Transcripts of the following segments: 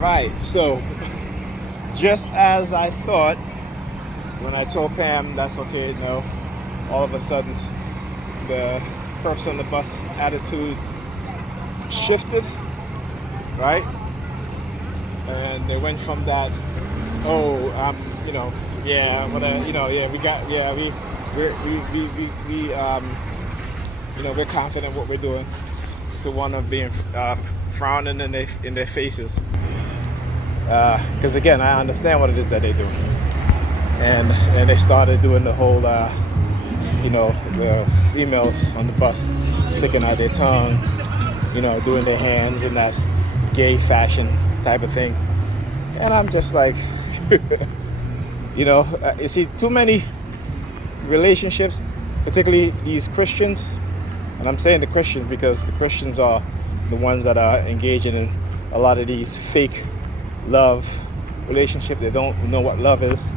Right, so just as I thought when I told Pam that's okay, no, all of a sudden the person on the bus attitude shifted, right? And they went from that, oh, yeah, whatever, yeah, we got, yeah, we're confident what we're doing, to one of being frowning in their faces. Because again, I understand what it is that they do, and they started doing the whole, the females on the bus sticking out their tongue, doing their hands in that gay fashion type of thing, and I'm just like, you see too many relationships, particularly these Christians, and I'm saying the Christians because the Christians are the ones that are engaging in a lot of these fake love relationships. They don't know what love is.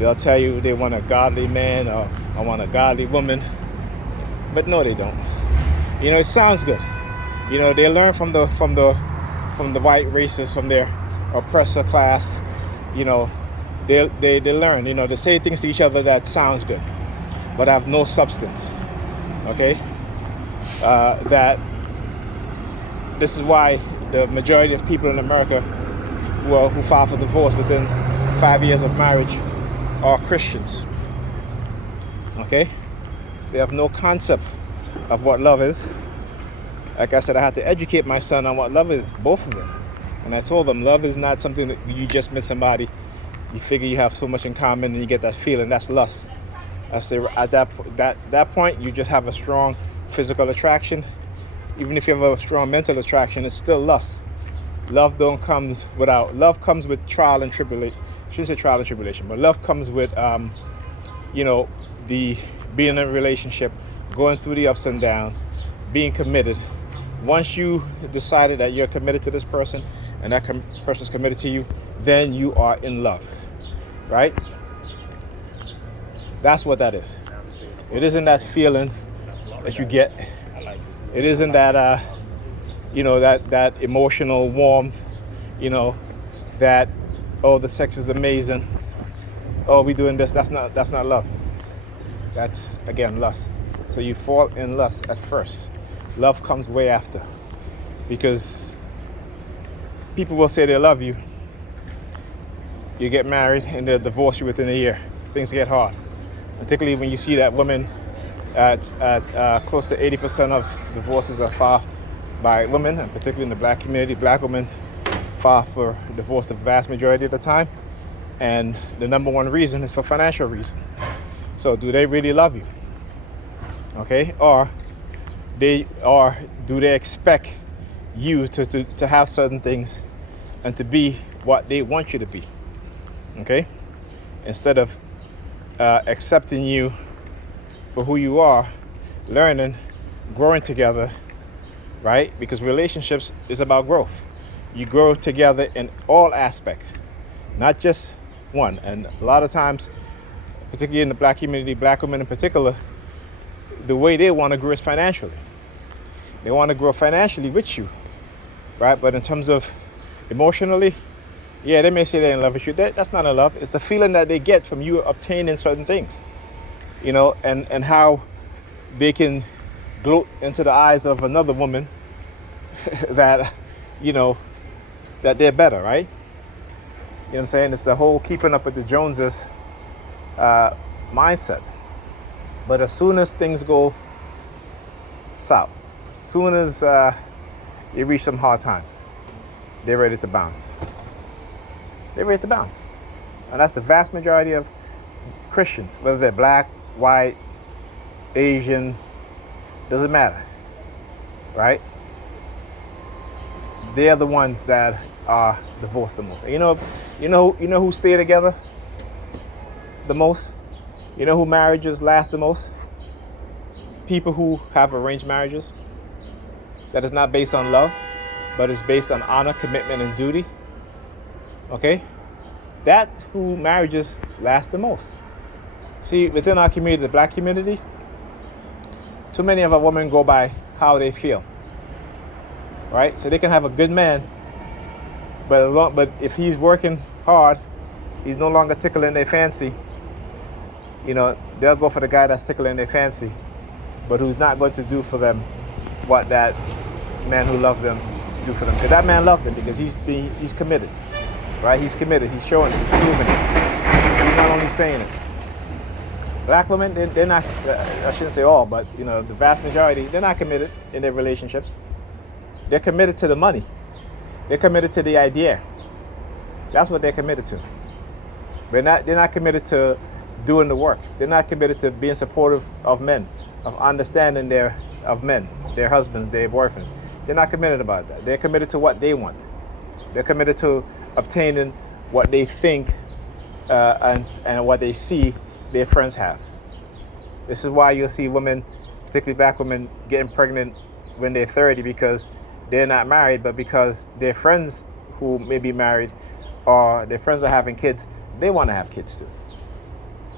They'll tell you they want a godly man or I want a godly woman, but no, they don't. It sounds good. They learn from the white races, from their oppressor class. You know, they learn. They say things to each other that sounds good, but have no substance. Okay, that this is why the majority of people in America who file for divorce within 5 years of marriage are Christians. Okay, they have no concept of what love is. Like I said, I had to educate my son on what love is, both of them. And I told them love is not something that you just meet somebody, you figure you have so much in common and you get that feeling. That's lust. I say at that point you just have a strong physical attraction. Even if you have a strong mental attraction, it's still lust. Love love comes with trial and tribulation. I shouldn't say trial and tribulation, but love comes with the being in a relationship, going through the ups and downs, being committed. Once you decided that you're committed to this person and that person's committed to you, then you are in love, right? That's what that is. It isn't that feeling that you get. It isn't that that emotional warmth, that, oh, the sex is amazing, oh, we doing this. That's not love. That's, again, lust. So you fall in lust at first. Love comes way after, because people will say they love you. You get married and they'll divorce you within a year. Things get hard, particularly when you see that women at close to 80% of divorces are filed by women, and particularly in the black community, black women file for divorce the vast majority of the time, and the number one reason is for financial reason. So do they really love you? Okay, or do they expect you to have certain things and to be what they want you to be? Okay, instead of accepting you for who you are, learning, growing together, right? Because relationships is about growth. You grow together in all aspects, not just one. And a lot of times, particularly in the black community, black women in particular, the way they want to grow is financially. They want to grow financially with you, right? But in terms of emotionally, yeah, they may say they're in love with you. That's not a love. It's the feeling that they get from you obtaining certain things, and how they can gloat into the eyes of another woman that, that they're better, right? You know what I'm saying? It's the whole keeping up with the Joneses mindset. But as soon as things go south, as soon as you reach some hard times, they're ready to bounce. They're ready to bounce. And that's the vast majority of Christians, whether they're black, white, Asian, doesn't matter, right? They're the ones that are divorced the most. And you know who stay together the most? You know who marriages last the most? People who have arranged marriages. That is not based on love, but it's based on honor, commitment, and duty. Okay? That who marriages last the most. See, within our community, the black community, too many of our women go by how they feel. Right? So they can have a good man But if he's working hard, he's no longer tickling their fancy. You know, they'll go for the guy that's tickling their fancy, but who's not going to do for them what that man who loved them do for them. Because that man loved them because he's committed, right? He's committed. He's showing it. He's proving it. He's not only saying it. Black women, they're not. I shouldn't say all, but you know, the vast majority, they're not committed in their relationships. They're committed to the money. They're committed to the idea. That's what they're committed to. They're not committed to doing the work. They're not committed to being supportive of men, of understanding their husbands, their boyfriends. They're not committed about that. They're committed to what they want. They're committed to obtaining what they think and what they see their friends have. This is why you'll see women, particularly black women, getting pregnant when they're 30 because they're not married, but because their friends who may be married or their friends are having kids, they want to have kids too.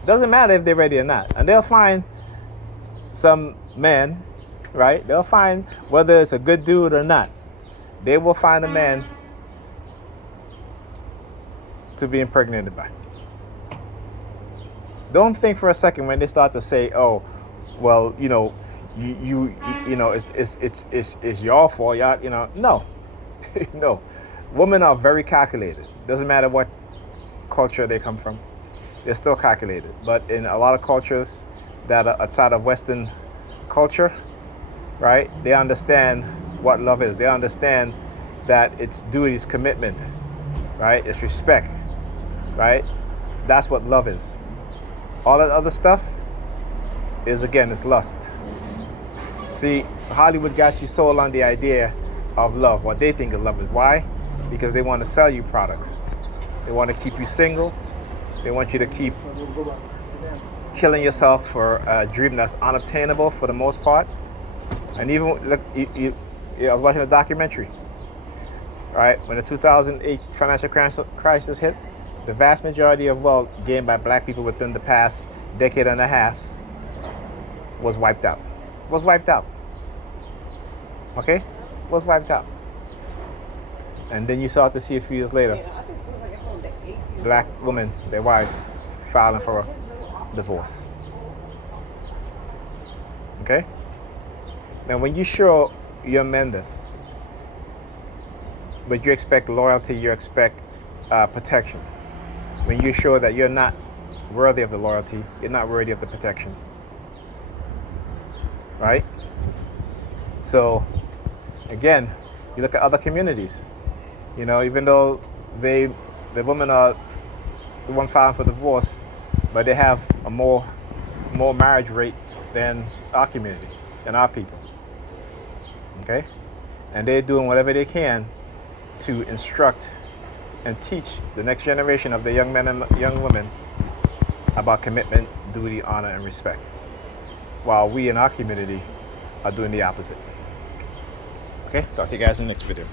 Doesn't matter if they're ready or not. And they'll find some man, right? They'll find whether it's a good dude or not. They will find a man to be impregnated by. Don't think for a second when they start to say, "Oh, well, you know, you know, it's your fault, y'all." You know, no, no. Women are very calculated. Doesn't matter what culture they come from, they're still calculated. But in a lot of cultures that are outside of Western culture, right? They understand what love is. They understand that it's duty, it's commitment, right? It's respect, right? That's what love is. All that other stuff is, again, it's lust. See, Hollywood got you sold on the idea of love, what they think of love is. Why? Because they want to sell you products. They want to keep you single. They want you to keep killing yourself for a dream that's unobtainable for the most part. And even, look, I was watching a documentary, right? When the 2008 financial crisis hit, the vast majority of wealth gained by black people within the past decade and a half was wiped out. Was wiped out. Okay? Was wiped out. And then you start to see a few years later, black women, their wives, filing for a divorce. Okay? Now when you show your men this, but you expect loyalty, you expect protection. When you show that you're not worthy of the loyalty, you're not worthy of the protection. Right? So, again, you look at other communities. You know, even though the women are the one filing for divorce, but they have a more marriage rate than our community, than our people. Okay? And they're doing whatever they can to instruct and teach the next generation of the young men and young women about commitment, duty, honor, and respect, while we in our community are doing the opposite. Okay, talk to you guys in the next video.